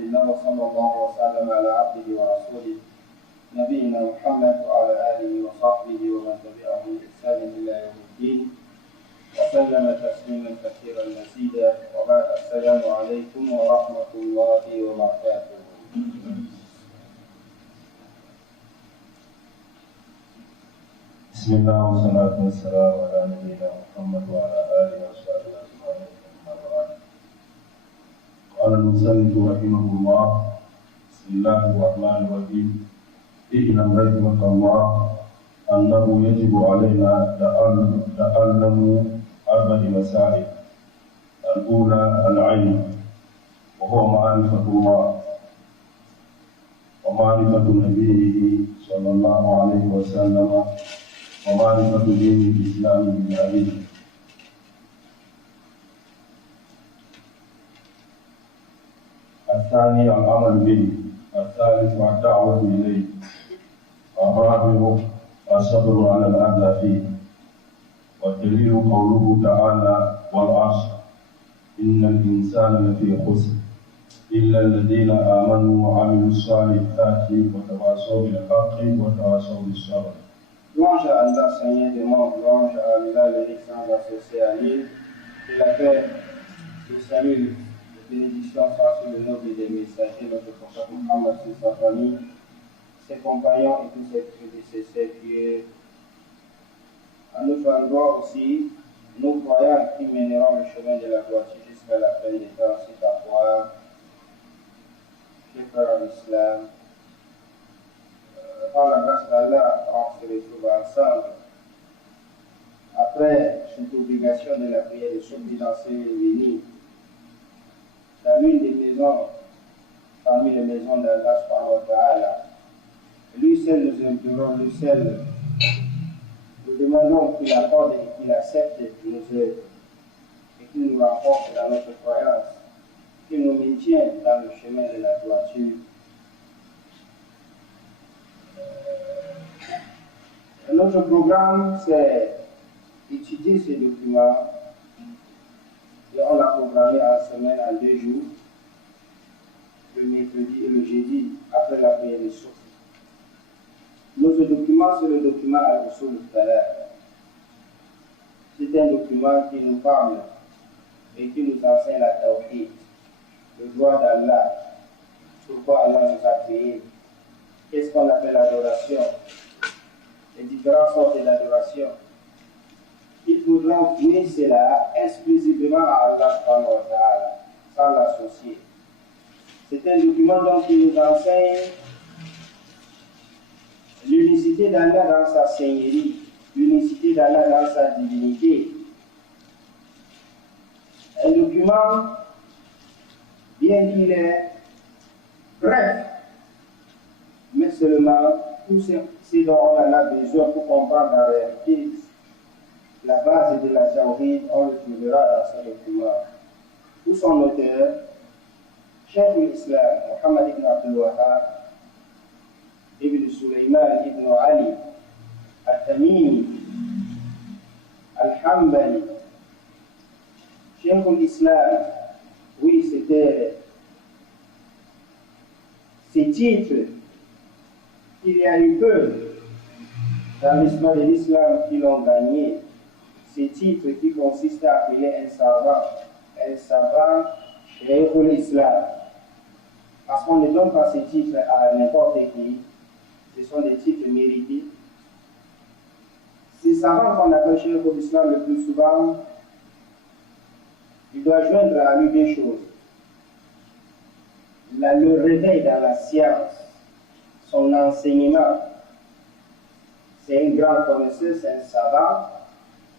الله وصلى الله وسلم على عبده ورسوله نبينا محمد وعلى آله وصحبه ومن تبعهم بإحسان إلى يوم الدين وسلم تسليما كثيرا مزيدا وبعد السلام عليكم ورحمة الله وبركاته. بسم الله والصلاة والسلام على نبينا محمد وعلى آله وصحبه أجمعين. أما بعد. قال المصنف رحمه الله: بسم الله الرحمن الرحيم. اعلم رحمك الله أنه يجب علينا تعلم أربع مسائل. الأولى العلم، وهو معرفة الله ومعرفة نبيه صلى الله عليه وسلم ومعرفة دين الإسلام بالعلم. الثاني العمل به. الثالث الدعوة إليه. الرابع الصبر على الأذى فيه. والدليل قوله تعالى: والعصر إن الإنسان لفي خسر إلا الذين آمنوا وعملوا الصالحات وتواصوا بالحق وتواصوا بالصبر. Louange à Allah, Seigneur des mondes, louange à Allah, le sans associé à lui, que la paix, le salut, la bénédiction soit sur le noble des messagers, notre prophète Muhammad, sur sa famille, ses compagnons et tous ses prédécesseurs qui, à notre endroit aussi, nos croyants qui mèneront le chemin de la droiture jusqu'à la fin des temps, c'est à toi, les frères en islam. Par la grâce d'Allah, on se retrouve ensemble. Après cette obligation de la prière de subvenancer et venir dans l'une des maisons, parmi les maisons d'Allah subhanahu wa ta'ala. Lui seul nous implorons, lui seul nous demandons qu'il accorde et qu'il accepte nos œuvres et qu'il nous renforce dans notre croyance, qu'il nous maintienne dans le chemin de la droiture. Notre programme, c'est étudier ces documents et on l'a programmé en semaine en 2 jours, le mercredi et le jeudi, après la prière des sources. Notre document, c'est le document Al-Usul al-Thalatha. C'est un document qui nous parle et qui nous enseigne la tawhid, le droit d'Allah, pourquoi Allah nous a créés, qu'est-ce qu'on appelle l'adoration, les différentes sortes d'adoration. Il faudra vouer cela exclusivement à Allah subhanahu wa ta'ala, sans l'associer. C'est un document donc qui nous enseigne l'unicité d'Allah dans sa seigneurie, l'unicité d'Allah dans sa divinité. Un document, bien qu'il est bref, mais seulement tout ce dont on en a besoin pour comprendre la réalité, la base de la tawhid, on le trouvera dans ce document. Où son auteur, Cheikh l'Islam, Muhammad ibn Abdul Wahhab, ibn Sulaiman ibn Ali, Al-Tamimi, Al-Hanbali. Cheikh l'Islam, oui, c'était ces titres. Il y a eu peu dans l'histoire de l'islam qui l'ont gagné, ces titres qui consistent à appeler un savant Cheikh l'Islam. Parce qu'on ne donne pas ces titres à n'importe qui, ce sont des titres mérités. Ces savants qu'on appelle Cheikh l'Islam le plus souvent, il doit joindre à lui 2 choses. Le réveil dans la science, son enseignement. C'est un grand connaisseur, c'est un savant,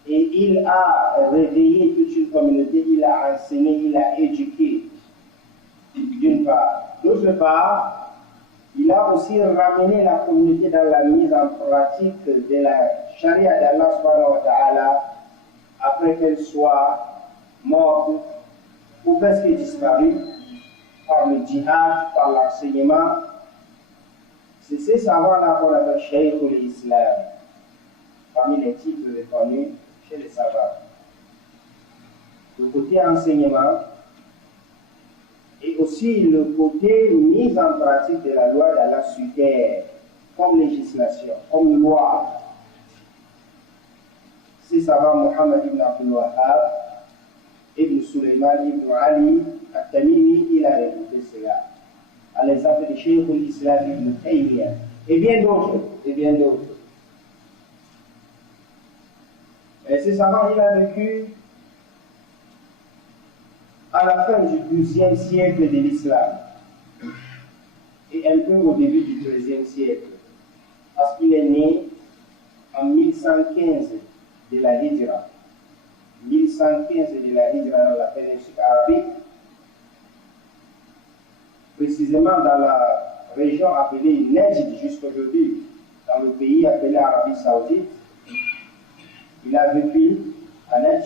et il a réveillé toute une communauté, il a enseigné, il a éduqué, d'une part. D'autre part, il a aussi ramené la communauté dans la mise en pratique de la charia d'Allah subhanahu wa ta'ala après qu'elle soit morte ou presque disparue par le djihad, par l'enseignement. C'est ces savants-là qu'on appelle Cheikh l'Islam, parmi les titres reconnus chez les savants. Le côté enseignement, Et aussi le côté mise en pratique de la loi d'Allah sur terre, comme législation, comme loi. C'est savant Mohammed ibn Abdul Wahhab, ibn Sulaiman ibn Ali, At-Tamimi, il a répété cela. À l'exemple de Cheikh al-Islam ibn Taymiyyah, et bien d'autres, et bien d'autres. Et ce savant, il a vécu à la fin du XIIe siècle de l'islam et un peu au début du XIIIe siècle, parce qu'il est né en 1115 de la Hijra. 1115 de la Hijra dans la péninsule arabique, précisément dans la région appelée Najd jusqu'aujourd'hui, dans le pays appelé Arabie Saoudite. Il a vécu à Najd.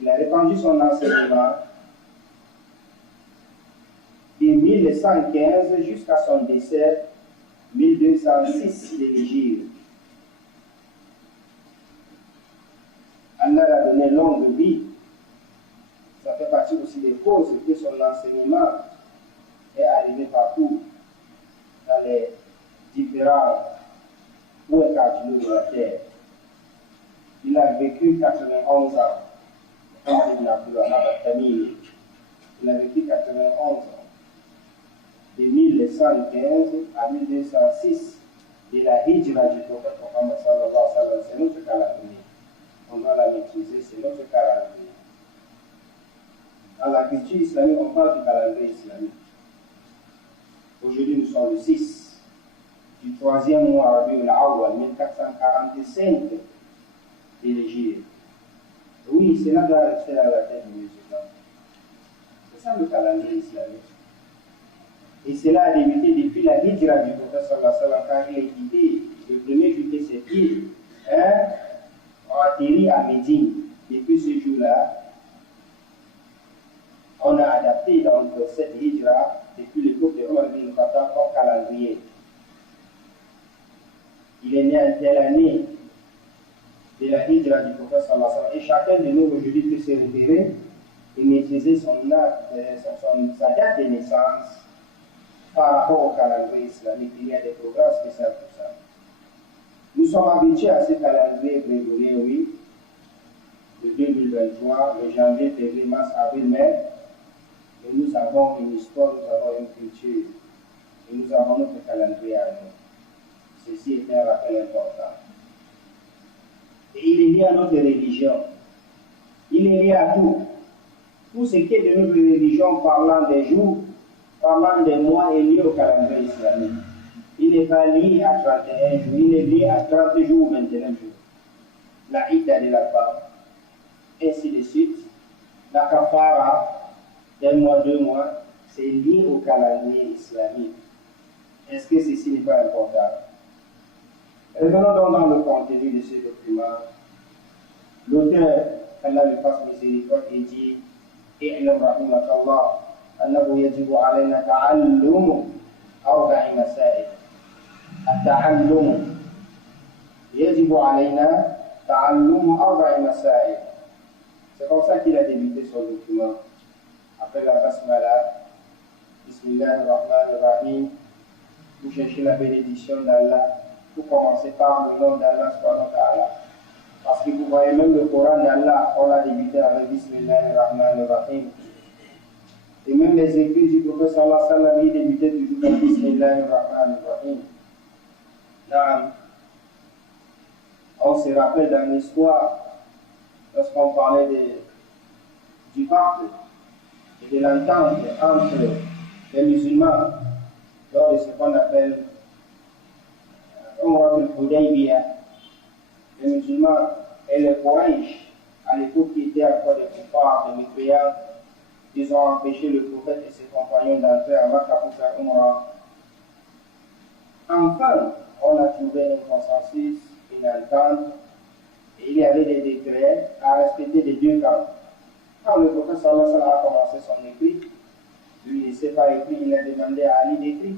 Il a répandu son enseignement de 1115 jusqu'à son décès, 1206 de l'Hégire. Allah a donné longue vie. Ça fait partie aussi des causes que son enseignement est arrivé partout, dans les différents points cardinaux de la terre. Il a vécu 91 ans. Il a vécu 91 ans. De 1115 à 1206 de la Hijra du prophète Mohammed sallallahu alayhi wa sallam. C'est notre calendrier. On doit la maîtriser, c'est notre calendrier. Dans la culture islamique, on parle du calendrier islamique. Aujourd'hui, nous sommes le 6 du 3e mois Rabiul Awwal 1445 de l'Hégire. Oui, cela doit rester dans la tête du musulman. C'est ça le calendrier islamique. Et cela a débuté depuis la Hijra du prophète sallallahu alayhi wa sallam, quand il a quitté le premier juillet, ses pieds ont atterri à Médine. Depuis ce jour-là, on a adapté donc cette Hijra depuis l'époque de Omar ibn Khattab comme calendrier. Il est né en telle année de la Hijra du prophète sallallahu alayhi wa sallam. Et chacun de nous aujourd'hui peut se repérer et maîtriser sa date de naissance par rapport au calendrier islamique. Il y a des programmes spéciaux pour ça. Nous sommes habitués à ce calendrier grégorien, oui, de 2023, le janvier, février, mars, avril, mai. Et nous avons une histoire, nous avons une culture, et nous avons notre calendrier à nous. Ceci est un rappel important. Et il est lié à notre religion. Il est lié à tout. Tout ce qui est de notre religion, parlant des jours, parlant des mois, est lié au calendrier islamique. Il n'est pas lié à 31 jours, il est lié à 30 jours ou 29 jours. La Ida de la femme, ainsi de suite. La kafara, d'un mois, 2 mois, c'est lié au calendrier islamique. Est-ce que ceci n'est pas important? Revenons donc dans le contenu de ce document. L'auteur, Allah lui fasse miséricorde, et dit اعلم رحمك الله أنه يجب علينا تعلم 4 مسائل. التعلم يجب علينا تعلم 4 مسائل. C'est comme ça qu'il a débuté son document. Après la basmala, Bismillah ar-Rahman ar-Rahim, vous cherchez la bénédiction d'Allah. Vous commencez par le nom d'Allah subhanahu wa ta'ala. Parce que vous voyez même le Coran d'Allah, on a débuté avec Bismillah ar-Rahman ar-Rahim. Et même les écrits du prophète sallallahu alayhi wa sallam, ils débutaient toujours avec Bismillah ar-Rahman ar-Rahim. Là, on se rappelle dans l'histoire, lorsqu'on parlait du pacte et de l'entente entre les musulmans, lors de ce qu'on appelle Umrah al-Hudaybiyah, les musulmans et les Quraysh, à l'époque qui étaient encore des kuffars, des mécréants, ils ont empêché le prophète et ses compagnons d'entrer à Makkah pour faire Umrah. Enfin, on a trouvé un consensus, une entente, et il y avait des décrets à respecter des 2 camps. Quand le prophète sallallahu alayhi wa sallam a commencé son écrit, lui il ne s'est pas écrit, il a demandé à Ali d'écrire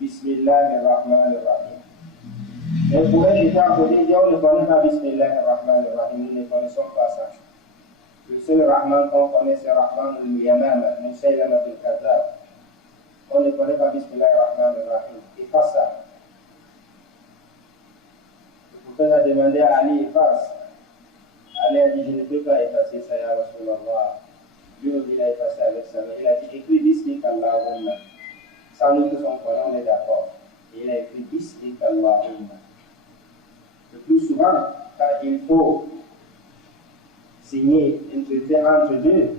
Bismillah ar-Rahman ar-Rahim. Mais pour eux, j'étais à côté, on ne connaît pas Bismillah ar-Rahman ar-Rahim, nous ne connaissons pas ça. Le seul Rahman qu'on connaît, c'est Rahman al-Yamama, Musaylama al-Kadhab. On ne connaît pas Bismillah ar-Rahman ar-Rahim. Efface ça. Le prophète a demandé à Ali, efface. Ali a dit, je ne peux pas effacer ça, ya Rasulallah. Lui aussi, il a effacé avec sa main. Il a dit, écris Bismillah Allahumma. Sans nous tous, on est d'accord. Et il a écrit Bismillah Allahumma. Le plus souvent, quand il faut signer un traité entre deux,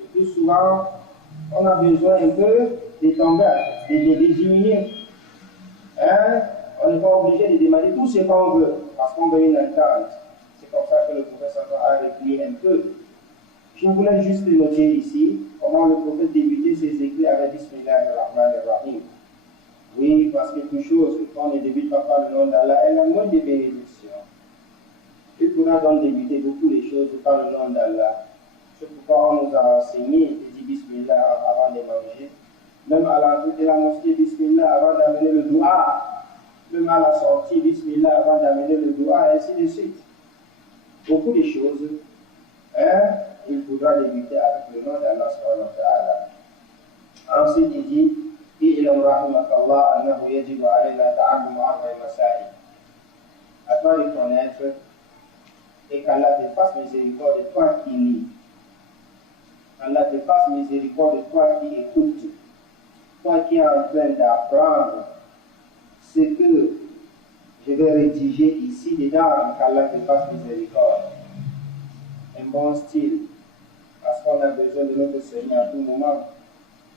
le plus souvent, on a besoin un peu de tomber, de diminuer. Hein? On n'est pas obligé de demander tout ce qu'on veut, parce qu'on veut une entente. C'est comme ça que le prophète a replié un peu. Je voulais juste noter ici comment le prophète débutait ses écrits avec Bismillah ar-Rahman ar-Rahim. Oui, parce que quelque chose, quand on ne débute pas par le nom d'Allah, elle a moins de bénédictions. Il faudra donc débuter beaucoup de choses par le nom d'Allah. C'est pourquoi on nous a enseigné de dire Bismillah avant de manger. Même à l'entrée de la mosquée, Bismillah avant d'amener le doua. Même à la sortie, Bismillah avant d'amener le doua, et ainsi de suite. Beaucoup de choses. Hein? Il faudra débuter avec le nom d'Allah subhanahu wa ta'ala. Ensuite, il dit إِعْلَمْ رَحِمَكَ اللَّهُ أَنَّهُ يَجِبُ عَلَيْنَا تَعَلُّمُ أَرْبَعِ مَسَائِلِ. À toi de connaître et qu'Allah te fasse miséricorde de toi qui lis. Allah te fasse miséricorde de toi qui écoute. Toi qui es en train d'apprendre ce que je vais rédiger ici dedans, qu'Allah te fasse miséricorde. Un bon style. Parce qu'on a besoin de notre Seigneur à tout moment.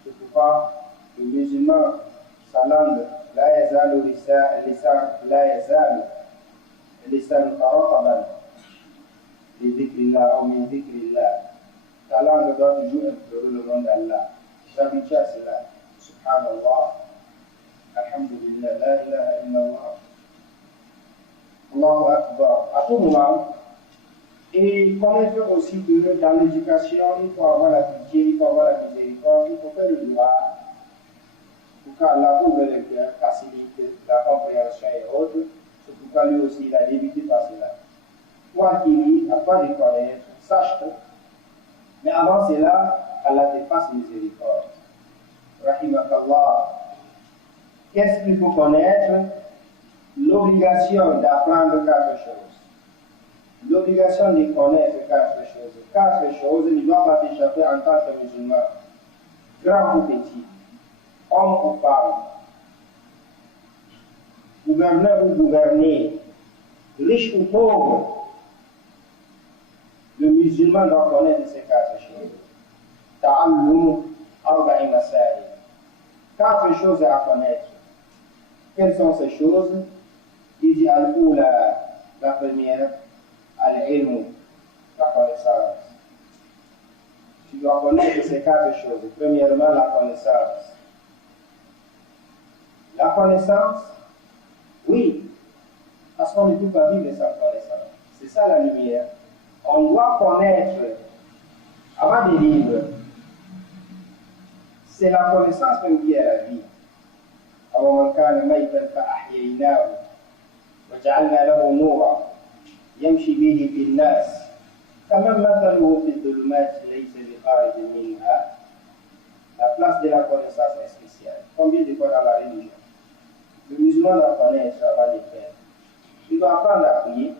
C'est pourquoi le musulman, sa langue, la yazalu lisan taraqaban li dhikrillah ou min dhikrillah. Ta langue doit toujours implorer le nom d'Allah. T'habitues à cela. Subhanallah. Alhamdulillah. La ilaha illallah. Allahu Akbar. À tout moment. Et connaître aussi que dans l'éducation, il faut avoir la pitié, il faut avoir la miséricorde, il faut faire le droit. Pour qu'Allah ouvre le cœur, facilite la compréhension et autres. C'est pourquoi lui aussi il a débuté par cela. Toi qui lis, à toi de connaître, sache tout. Mais avant cela, Allah te fasse miséricorde. Rahimakallah. Qu'est-ce qu'il faut connaître? L'obligation d'apprendre quelque chose. L'obligation de connaître quatre choses. Quatre choses ne doivent pas t'échapper en tant que musulman. Grand ou petit, homme ou femme, gouverneur ou gouverné, riche ou pauvre. Le musulman doit connaître ces quatre choses. Ta'allum arba'i masail. Quatre choses à connaître. Quelles sont ces choses? Il dit al-oula, la première, al-ilm, la connaissance. Tu dois connaître ces quatre choses. Premièrement, la connaissance. La connaissance, oui, parce qu'on ne peut pas vivre sans connaissance. C'est ça la lumière. On doit connaître avant de vivre. C'est la connaissance même qui est la vie. أَوَمَنْ كَانَ مَيْتًا فَأَحْيَيْنَاهُ وَجَعَلْنَا لَهُ نُورًا يَمْشِي بِهِ فِي النَّاسِ كَمَنْ مَثَلُهُ فِي الظُّلُمَاتِ لَيْسَ بِخَارِجٍ مِنْهَا. La place de la connaissance est spéciale. Combien de fois dans la religion? Le musulman doit connaître avant de faire. Il doit apprendre à prier.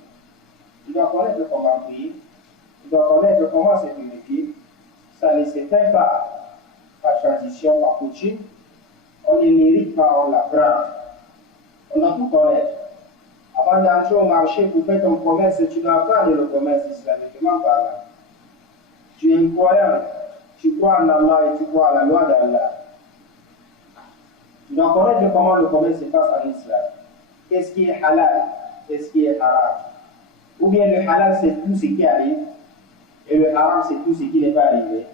Il doit connaître comment prier. Il doit connaître comment se purifier. Ça ne s'éteint pas par tradition, par coutume. On ne mérite pas, on l'apprend. On doit tout connaître. Avant d'entrer au marché pour faire ton commerce, tu dois apprendre le commerce islamiquement parlant. Tu es un croyant, tu crois en Allah et tu crois à la loi d'Allah. Tu dois connaître comment le commerce se passe en islam. Qu'est-ce qui est halal, qu'est-ce qui est haram. Ou bien le halal c'est tout ce qui arrive et le haram c'est tout ce qui n'est pas arrivé.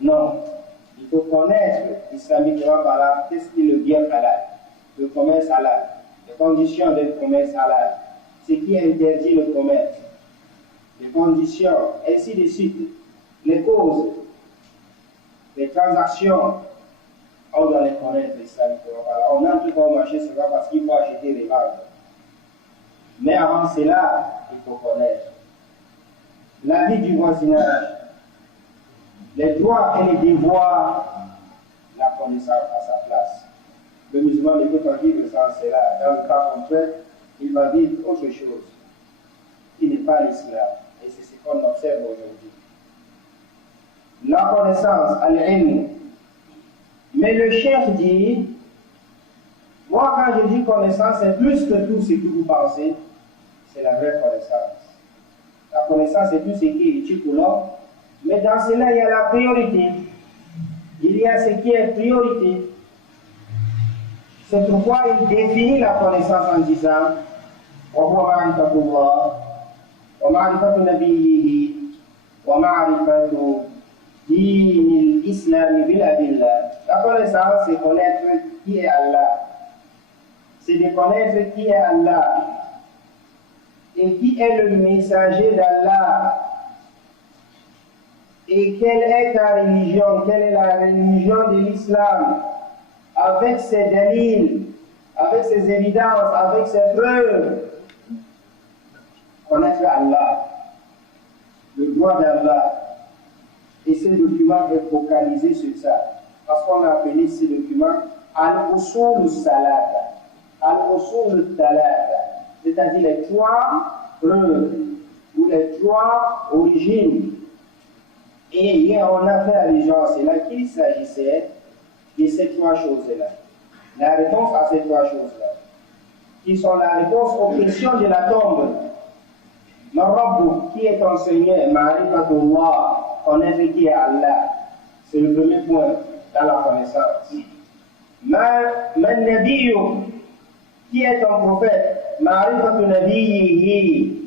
Non. Il faut connaître islamiquement parlant qu'est-ce qui est le bien halal, le commerce halal, les conditions du commerce halal, ce qui interdit le commerce, les conditions, ainsi de suite, les causes, les transactions, on doit les connaître islamiquement parlant. On n'entre pas au marché seulement parce qu'il faut acheter les vendre. Mais avant cela, il faut connaître. la vie du voisinage, les droits et les devoirs, la connaissance à sa place. Le musulman ne peut pas vivre sans cela. Dans le cas contraire, il va vivre autre chose qui n'est pas l'islam. Et c'est ce qu'on observe aujourd'hui. La connaissance, al-ilm. Mais le chef dit, moi quand je dis connaissance, c'est plus que tout ce que vous pensez, c'est la vraie connaissance. La connaissance, c'est tout ce qui est utile pour l'homme. Mais dans cela, il y a la priorité. Il y a ce qui est priorité. C'est pourquoi il définit la connaissance en disant وهو معرفة الله ومعرفة نبيه ومعرفة دين الإسلام بالأدلة. La connaissance, c'est connaître qui est Allah. C'est de connaître qui est Allah et qui est le messager d'Allah. Et quelle est ta religion? Quelle est la religion de l'islam? Avec ses dalils, avec ses évidences, avec ses preuves. Connaître Allah, le droit d'Allah. Et ce document est focalisé sur ça. Parce qu'on a appelé ce document Al-Usul Salata, Al-Usul Talata, c'est-à-dire les trois preuves ou les trois origines. Et hier, on a fait allusion à cela qu'il s'agissait de ces trois choses-là. La réponse à ces trois choses-là, qui sont la réponse aux questions de la tombe. Marabou, qui est enseigné, Ma'rifatullah, connaître qui est Allah. C'est le premier point dans la connaissance. Man Nabiyu, qui est ton prophète, Ma'rifatu Nabiyyihi,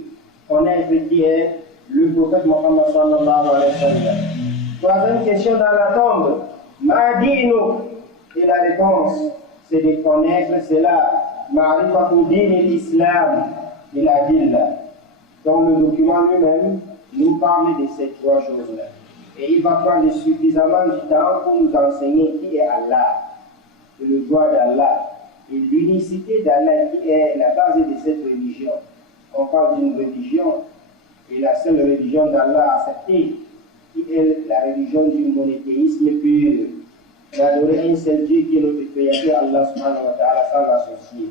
connaître qui est le prophète Muhammad sallallahu alayhi wa sallam. Troisième question dans la tombe, Ma'dinu, et la réponse, c'est de connaître cela, Ma'rifatu din l'islam, il a dit là. Donc le document lui-même nous parle de ces trois choses-là. Et il va prendre suffisamment de temps pour nous enseigner qui est Allah, le droit d'Allah, et l'unicité d'Allah qui est la base de cette religion. On parle d'une religion, et la seule religion d'Allah acceptée, qui est la religion du monothéisme pur, d'adorer un seul Dieu qui est notre Créateur, Allah subhanahu wa ta'ala, sans l'associer,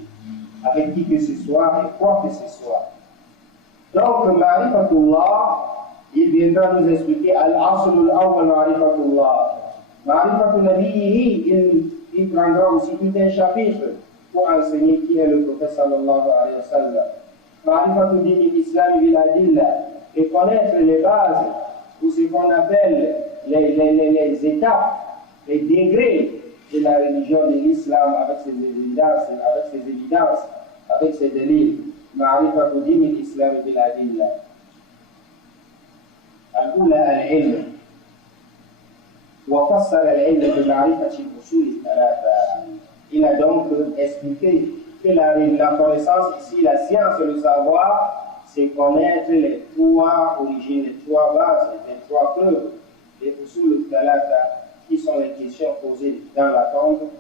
avec qui que ce soit et quoi que ce soit. Donc, Ma'rifatullah, il viendra nous expliquer Al-Asl al-Awwal Ma'rifatullah. Ma'rifatu Nabiyyihi, il prendra aussi tout un chapitre pour enseigner qui est le prophète sallallahu alayhi wa sallam. Ma'rifatu din l'islam bil adilla, et connaître les bases, ou ce qu'on appelle les étapes, les degrés de la religion de l'islam avec ses évidences, avec ses délits. معرفة دين الإسلام بالأدلة. الأولى العلم، وفسر العلم بمعرفة الأصول الثلاثة. Il a donc expliqué que la connaissance ici, la science, le savoir, c'est connaître les trois origines, les trois bases, les trois preuves, les usul al-thalatha, qui sont les questions posées dans la tombe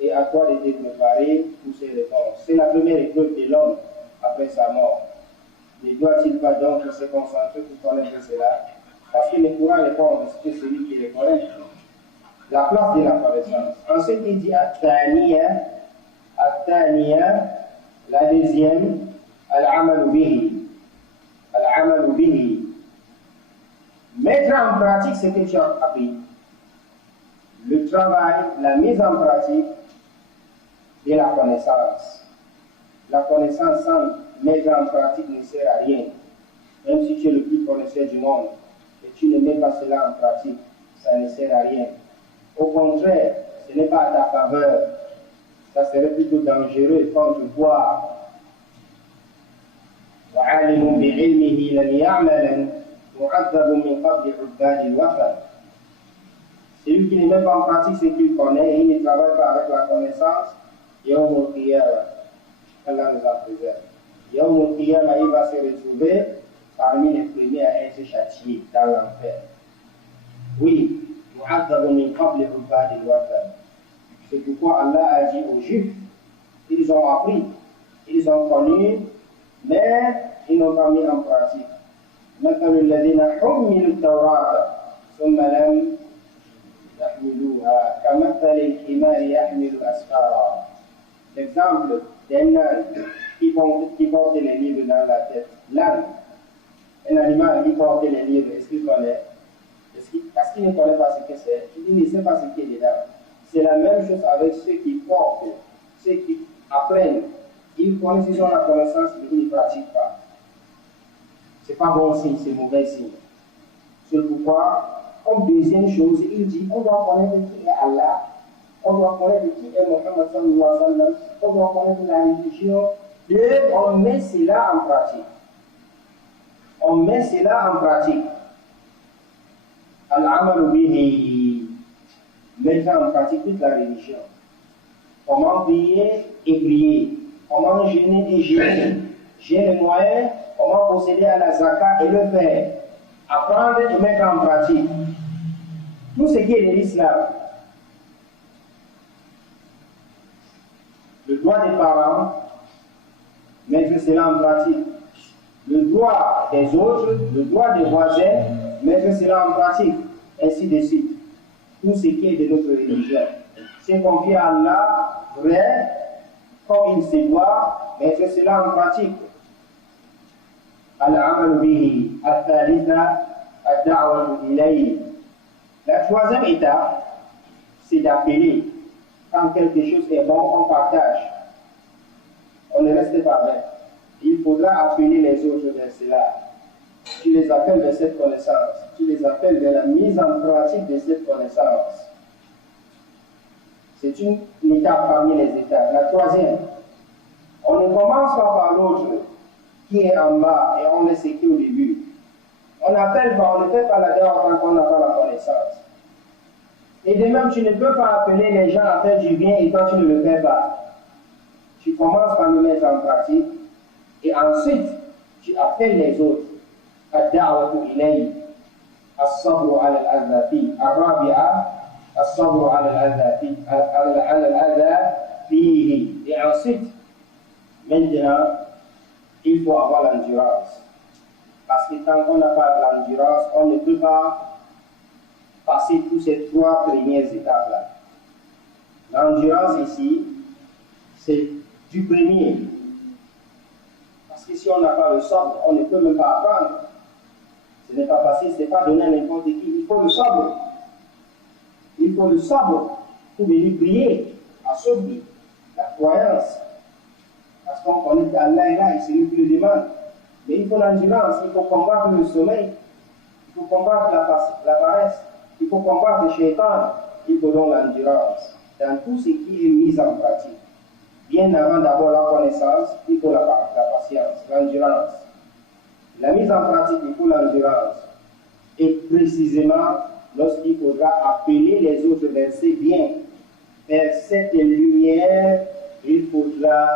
et à quoi de te préparer pour ces réponses. C'est la première épreuve de l'homme après sa mort. Ne doit-il pas donc se concentrer pour connaître cela? Parce qu'il ne pourra répondre que celui qui le connaît. La place de la connaissance. Ensuite, il dit At-Thaniya, la deuxième, Al-Amalu bihi. Al-Amalu bihi. Mettre en pratique ce que tu as appris. Le travail, la mise en pratique de la connaissance. La connaissance sans mettre en pratique ne sert à rien. Même si tu es le plus connaisseur du monde et tu ne mets pas cela en pratique, ça ne sert à rien. Au contraire, ce n'est pas à ta faveur. Ça serait plutôt dangereux contre toi. وعالم بعلمه لن يعمل معذب من قبل عباد الوثن. Celui qui ne met pas en pratique ce qu'il connaît et il ne travaille pas avec la connaissance, يوم القيامة. Allah nous en préserve. Yawm al-Qiyamah, il va se retrouver parmi les premiers à être châtiés dans l'enfer. Oui, c'est pourquoi Allah a dit aux Juifs, ils ont appris, ils ont connu, mais ils n'ont pas mis en pratique. مثل الذين حملوا التوراة ثم لم يحملوها كمثل الحمار يحمل أسفارا. L'exemple d'un âne qui porte les livres dans la tête. L'âne, un animal qui porte les livres, est-ce qu'il connaît? Parce qu'il ne connaît pas ce que c'est, il ne sait pas ce qu'il y a dedans. C'est la même chose avec ceux qui portent, ceux qui apprennent. Ils connaissent, ils ont la connaissance, mais ils ne pratiquent pas. Ce n'est pas bon signe, c'est mauvais signe. C'est pourquoi, comme deuxième chose, il dit on doit connaître qui est Allah, on doit connaître qui est Mohammed sallallahu alayhi wa sallam, on doit connaître la religion, et on met cela en pratique. On met cela en pratique. Al-amalu bihi, mettre en pratique toute la religion. Comment prier et prier. Comment jeûner et jeûner. J'ai les moyens, comment procéder à la zakat et le faire. Apprendre et mettre en pratique. Tout ce qui est de l'islam. Le droit des parents, mettre cela en pratique. Le droit des autres, le droit des voisins, mettre cela en pratique. Ainsi de suite. Tout ce qui est de notre religion. C'est confié à Allah, vrai, comme il se doit, mettre cela en pratique. Al-amal bihi, al-thalitha, al-da'watu ilayhi. La troisième étape, c'est d'appeler. Quand quelque chose est bon, on partage. On ne reste pas avec. Il faudra appeler les autres vers cela. Tu les appelles vers cette connaissance. Tu les appelles vers la mise en pratique de cette connaissance. C'est une étape parmi les étapes. La troisième, on ne commence pas par l'autre qui est en bas et on est ce qui est au début. On n'appelle pas, on ne fait pas la dehors tant qu'on n'a pas la connaissance. Et de même, tu ne peux pas appeler les gens à faire du bien et toi tu ne le fais pas. Tu commences par le mettre en pratique et ensuite tu appelles les autres. الدعوة إليه الصبر على الأذى الرابعة الصبر على الأذى فيه. Et ensuite, maintenant, il faut avoir l'endurance. Parce que tant qu'on n'a pas l'endurance, on ne peut pas passer toutes ces trois premières étapes-là. L'endurance ici, c'est du premier. Parce que si on n'a pas le sabre, on ne peut même pas apprendre. Ce n'est pas facile, ce n'est pas donné à n'importe qui. Il faut le sabre. Il faut le sabre pour venir prier à sauver la croyance. Parce qu'on connaît qu'Allah est là et c'est lui qui le demande. Mais il faut l'endurance, il faut combattre le sommeil, il faut combattre la paresse, il faut combattre le shaitan, il faut donc l'endurance dans tout ce qui est mis en pratique. Bien avant d'avoir la connaissance, il faut la patience, l'endurance. La mise en pratique, il faut l'endurance. Et précisément, lorsqu'il faudra appeler les autres versets bien, vers cette lumière, il faudra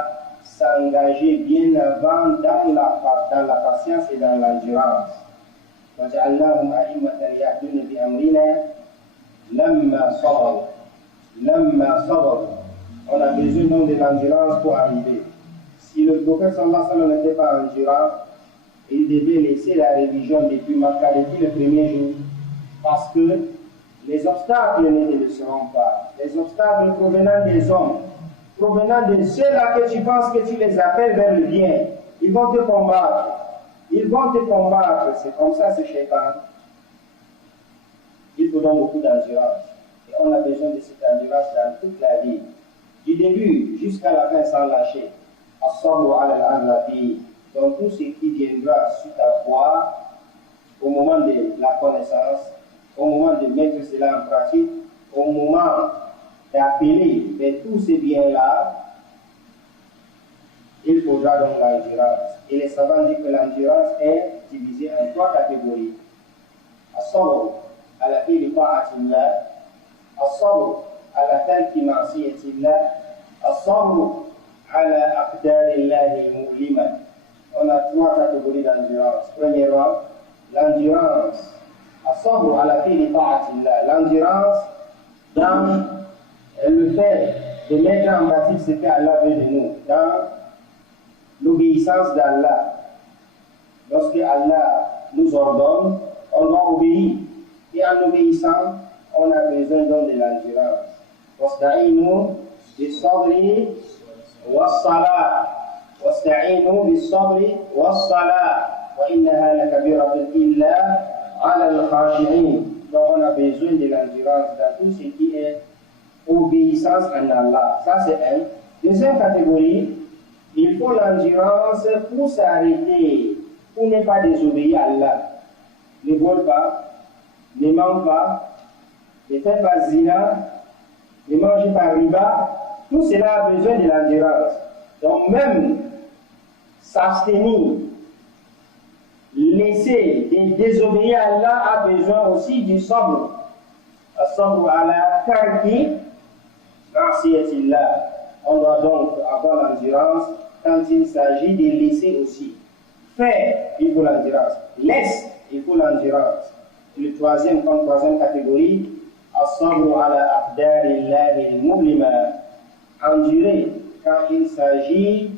s'engager bien avant dans la patience et dans l'endurance. وَجَعَلْنَاهُمْ أَئِمَّةً يَهْدُونَ بِأَمْرِنَا لَمَّا صَبَرُوا. On a besoin donc de l'endurance pour arriver. Si le prophète sallallahu alayhi wa sallam n'était pas endurant, il devait laisser la religion depuis Makkah, depuis le premier jour, parce que les obstacles ne te laisseront pas. Les obstacles provenant des hommes, provenant de ceux-là que tu penses que tu les appelles vers le bien, ils vont te combattre. Ils vont te combattre. C'est comme ça, ce shaitan. Il faut donc beaucoup d'endurance. Et on a besoin de cette endurance dans toute la vie. Du début jusqu'à la fin sans lâcher. As-sabru ala al-adlafi. Donc tout ce qui viendra suite à toi, au moment de la connaissance, au moment de mettre cela en pratique, au moment d'appeler vers tous ces biens-là, il faudra donc l'endurance. Et les savants disent que l'endurance est divisée en trois catégories. As-sabru ala fi'li ta'atillah, as-sabru ala tarki ma'siyatillah, as-sabru ala aqdarillahi al-mu'lima. On a trois catégories d'endurance. Premièrement, l'endurance as-sabru ala fi'li ta'atillah, l'endurance dans le fait de mettre en pratique ce qu'Allah veut de nous, dans l'obéissance d'Allah. Lorsque Allah nous ordonne, on doit obéir. Et en obéissant, on a besoin donc de l'endurance. واستعينوا بالصبر والصلاة واستعينوا بالصبر والصلاة وإنها لكبيرة إلا على الخاشعين. Donc on a besoin de l'endurance dans tout ce qui est obéissance en Allah. Ça c'est un. Deuxième catégorie, il faut l'endurance pour s'arrêter, pour ne pas désobéir à Allah. Ne vole pas, ne ment pas, ne fait pas zina, ne mange pas riba. Tout cela a besoin de l'endurance. Donc même s'abstenir, laisser de désobéir à Allah a besoin aussi du sabr. As-sabr ala tarki ma'siyatillah. On doit donc avoir l'endurance quand il s'agit de laisser aussi. Faire, il faut l'endurance. Laisse, il faut l'endurance. Le troisième catégorie, as-sabr ala aqdarillahi al-mu'lima. Endurer quand il s'agit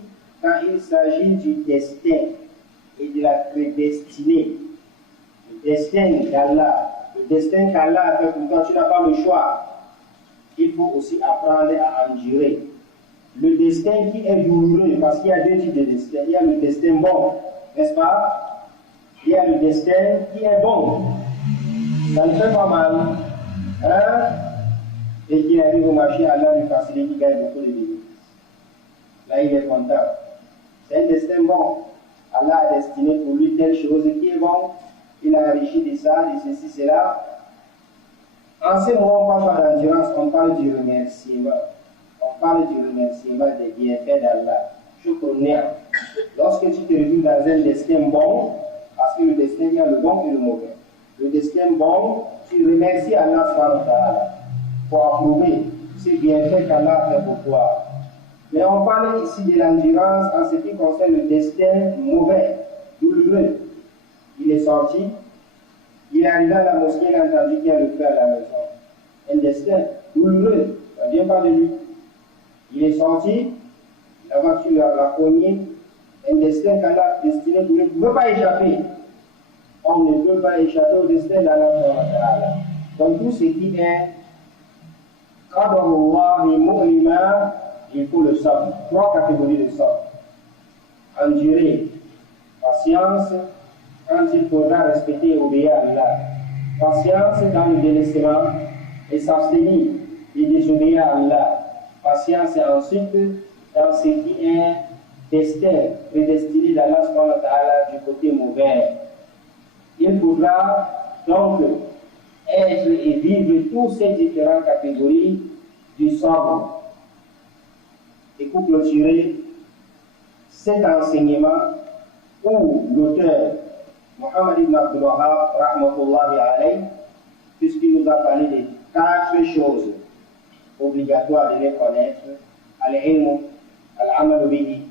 du destin et de la prédestinée. Le destin d'Allah, le destin qu'Allah a fait pour toi, tu n'as pas le choix. Il faut aussi apprendre à endurer. Le destin qui est douloureux, parce qu'il y a deux types de destin. Il y a le destin bon, n'est-ce pas? Il y a le destin qui est bon. Ça ne fait pas mal. Hein? Et qui arrive au marché, Allah lui facilite, il gagne beaucoup de bénéfices. Là, il est content. C'est un destin bon. Allah a destiné pour lui telle chose qui est bon. Il a enrichi de ça, de ceci, cela. En ce moment, on parle d'endurance, on parle du remerciement. On parle du remerciement des bienfaits d'Allah. Shukr. Lorsque tu te retrouves dans un destin bon, parce que le destin, il y a le bon et le mauvais. Le destin bon, tu remercies Allah subhanahu wa ta'ala pour approuver ces bienfaits qu'Allah a fait pour toi. Mais on parle ici de l'endurance en ce qui concerne le destin mauvais, douloureux. Il est sorti, il est arrivé à la mosquée, il a entendu qu'il y a le feu à la maison. Un destin douloureux, ça ne vient pas de lui. Il est sorti, la voiture l'a cogné, un destin qu'Allah a destiné pour lui. Il ne peut pas échapper. On ne peut pas échapper au destin d'Allah. Donc tout ce qui est Qadarullahi mu'lima, il faut le sabr. Trois catégories de sabr. Endurer, patience, quand il faudra respecter et obéir à Allah. Patience dans le délaissement et s'abstenir et désobéir à Allah. Patience et ensuite dans ce qui est destin, prédestiné d'Allah subhanahu wa ta'ala du côté mauvais. Il faudra donc être et vivre toutes ces différentes catégories du sabr. Et pour clôturer cet enseignement où l'auteur Muhammad ibn Abdul Wahhab rahmatullahi alayhi, puisqu'il nous a parlé de 4 choses obligatoires de les connaître: al-ilm, al-amal bihi,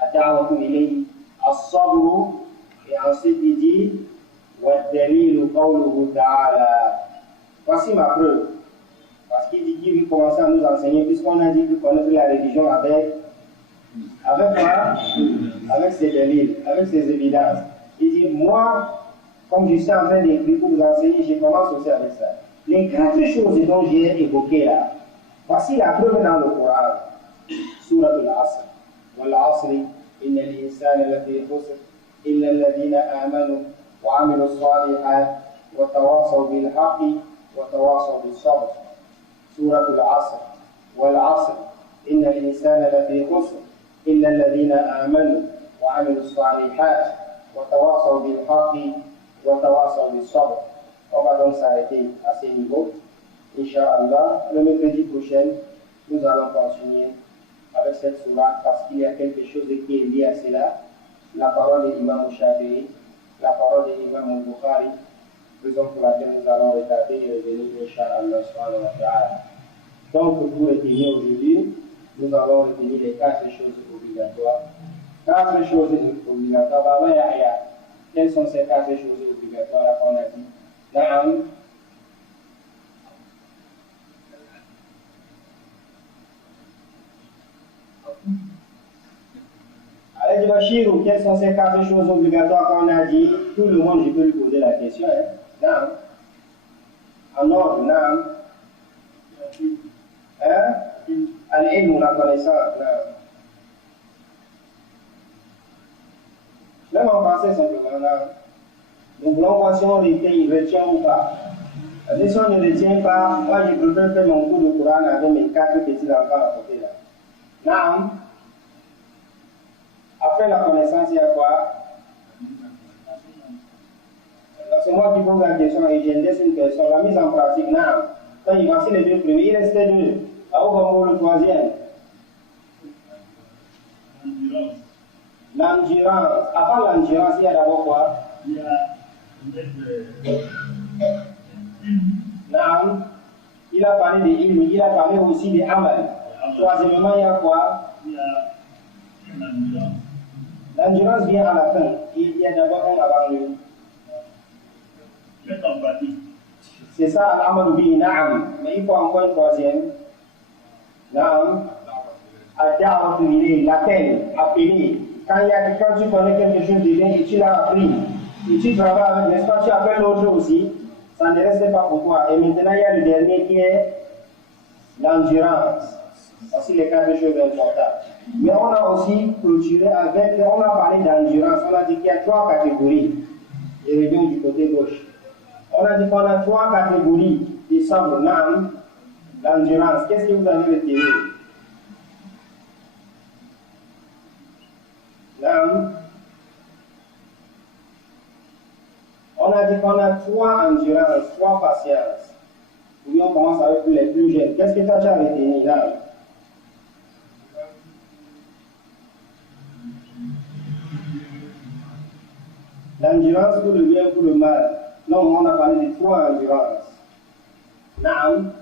ad-da'watu ilayhi, as-sabr, et ensuite il dit wa-dalilu qawluhu ta'ala. Voici ma preuve. Parce qu'il dit qu'il veut commencer à nous enseigner, puisqu'on a dit qu'il connaît la religion avec quoi? Avec ses délits, avec ses évidences. Il dit, moi, comme je suis en train d'écrire pour vous enseigner, je commence aussi avec ça. Les 4 choses dont j'ai évoquées là, voici la preuve dans le Coran. Surah al-Asr. Wal-Asri, inna al-insana lafi khusr, illa alladhina amanu wa amilu s-salihat wa tawasaw bil-haqqi wa tawasaw bis-sabr. Surah al-Asr. Wal-Asr, inna al-insana lafi khusr, illa alladhina amanu wa amilu s-salihat وتواصوا بالحق وتواصوا بالصبر. On va donc s'arrêter à ce niveau. Inch'Allah, le mercredi prochain, nous allons continuer avec cette surah parce qu'il y a quelque chose qui est lié à cela. La parole de l'imam Shafi'i, la parole de l'imam Bukhari, raison pour laquelle nous allons retarder et revenir, Inch'Allah, subhanahu wa ta'ala. Donc, pour retenir aujourd'hui, nous allons retenir les 4 choses obligatoires. 4 choses obligatoires. Baba Yahya, quelles sont ces 4 choses obligatoires qu'on a dit? Naam. Bachirou, quelles sont ces 4 choses obligatoires qu'on a dit? Tout le monde, je peux lui poser la question. Hein? En ordre, non? Hein? Al-ilm, la connaissance. Même en français, simplement. Nous voulons voir si on retient ou pas. Si on ne retient pas, moi je préfère faire mon cours de Coran avec mes 4 petits enfants à côté là. Non? Après la connaissance, il y a quoi? C'est moi qui pose la question et je laisse une question. La mise en pratique, non. Quand il voici les 2 premiers, il restait 2. À où le 3e? L'endurance. Avant l'endurance, il y a d'abord quoi? Il y a non. Il a parlé de ilm, il a parlé aussi de amal. Troisièmement, il y a quoi? Il y a l'endurance. L'endurance vient à la fin. Il y a d'abord un avant le. C'est ça, al-amal bi na'am. Mais il faut encore une 3e. Na'am. Ad-da'watu ilayhi, l'appel, appeler. Quand tu connais quelque chose de bien et tu l'as appris, et tu travailles avec, n'est-ce pas, tu appelles l'autre aussi, ça ne reste pas pour toi. Et maintenant, il y a le dernier qui est l'endurance. Voici les 4 choses importantes. Mais on a aussi clôturé avec, on a parlé d'endurance, on a dit qu'il y a 3 catégories. Je reviens du côté gauche. On a dit qu'on a 3 catégories de sabres, l'endurance. Qu'est-ce que vous avez retiré? On a dit qu'on a 3 endurances, 3 patiences. Oui, on commence avec les plus jeunes. Qu'est-ce que tu as retenu là? L'endurance pour le bien, pour le mal. Non, on a parlé de 3 endurances. Naam.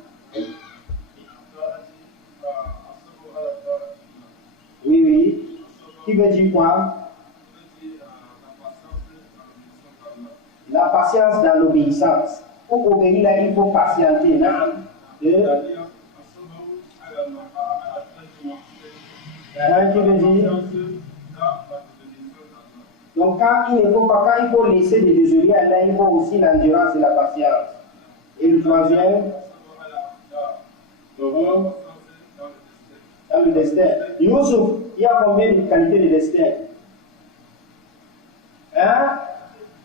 Oui, oui. Qui veut dire quoi? La patience dans l'obéissance. Pour obéir là, il faut patienter. Qui veut dire? Donc quand il ne faut pas, quand il faut laisser des désobéir à Allah, il faut aussi l'endurance et la patience. Et le 3e? Dans le destin. Youssouf, il y a combien de qualités de destin? Hein?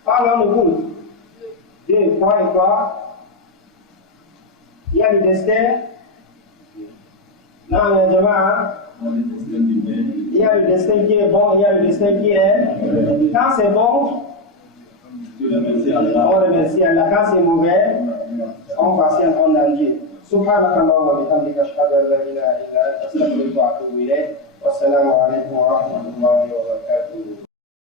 Parlons de vous. 2, 3 et quoi? Il y a le destin. Non, il y a il y a le destin qui est bon, il y a le destin qui est. Quand c'est bon, on remercie Allah. Quand c'est mauvais, on patiente, on endure. سبحانك اللهم وبحمدك أشهد أن لا إله إلا أنت أستغفرك وأتوب إليك والسلام عليكم ورحمة الله